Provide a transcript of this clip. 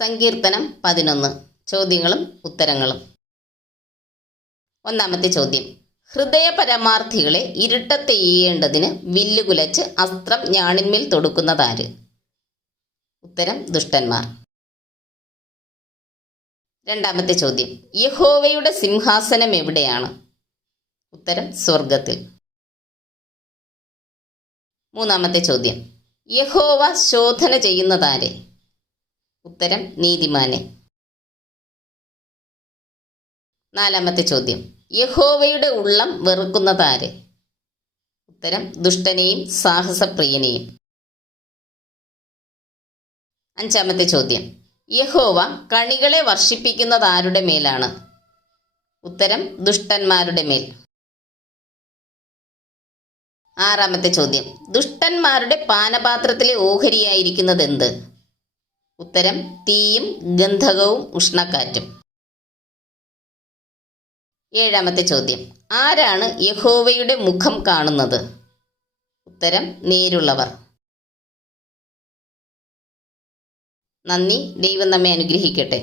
സങ്കീർത്തനം പതിനൊന്ന്. ചോദ്യങ്ങളും ഉത്തരങ്ങളും. ഒന്നാമത്തെ ചോദ്യം. ഹൃദയ പരമാർത്ഥികളെ ഇരുട്ടത്തെയ്യേണ്ടതിന് വില്ലുകുലച്ച് അസ്ത്രം ഞാണിന്മേൽ തൊടുക്കുന്നതാര്? ഉത്തരം ദുഷ്ടന്മാർ. രണ്ടാമത്തെ ചോദ്യം. യഹോവയുടെ സിംഹാസനം എവിടെയാണ്? ഉത്തരം സ്വർഗത്തിൽ മൂന്നാമത്തെ ചോദ്യം. യഹോവ ശോധന ചെയ്യുന്നതാരെ? ഉത്തരം നീതിമാനെ. നാലാമത്തെ ചോദ്യം. യഹോവയുടെ ഉള്ളം വെറുക്കുന്നതാരെ ഉത്തരം ദുഷ്ടനെയും സാഹസപ്രിയനെയും. അഞ്ചാമത്തെ ചോദ്യം. യഹോവ കണികളെ വർഷിപ്പിക്കുന്നത് ആരുടെ മേലാണ്? ഉത്തരം ദുഷ്ടന്മാരുടെ മേൽ. ആറാമത്തെ ചോദ്യം. ദുഷ്ടന്മാരുടെ പാനപാത്രത്തിലെ ഓഹരിയായിരിക്കുന്നത് എന്ത് ഉത്തരം തീയും ഗന്ധകവും ഉഷ്ണക്കാറ്റും. ഏഴാമത്തെ ചോദ്യം. ആരാണ് യഹോവയുടെ മുഖം കാണുന്നത്? ഉത്തരം നേരുള്ളവർ. നന്ദി. ദൈവം നമ്മെ അനുഗ്രഹിക്കട്ടെ.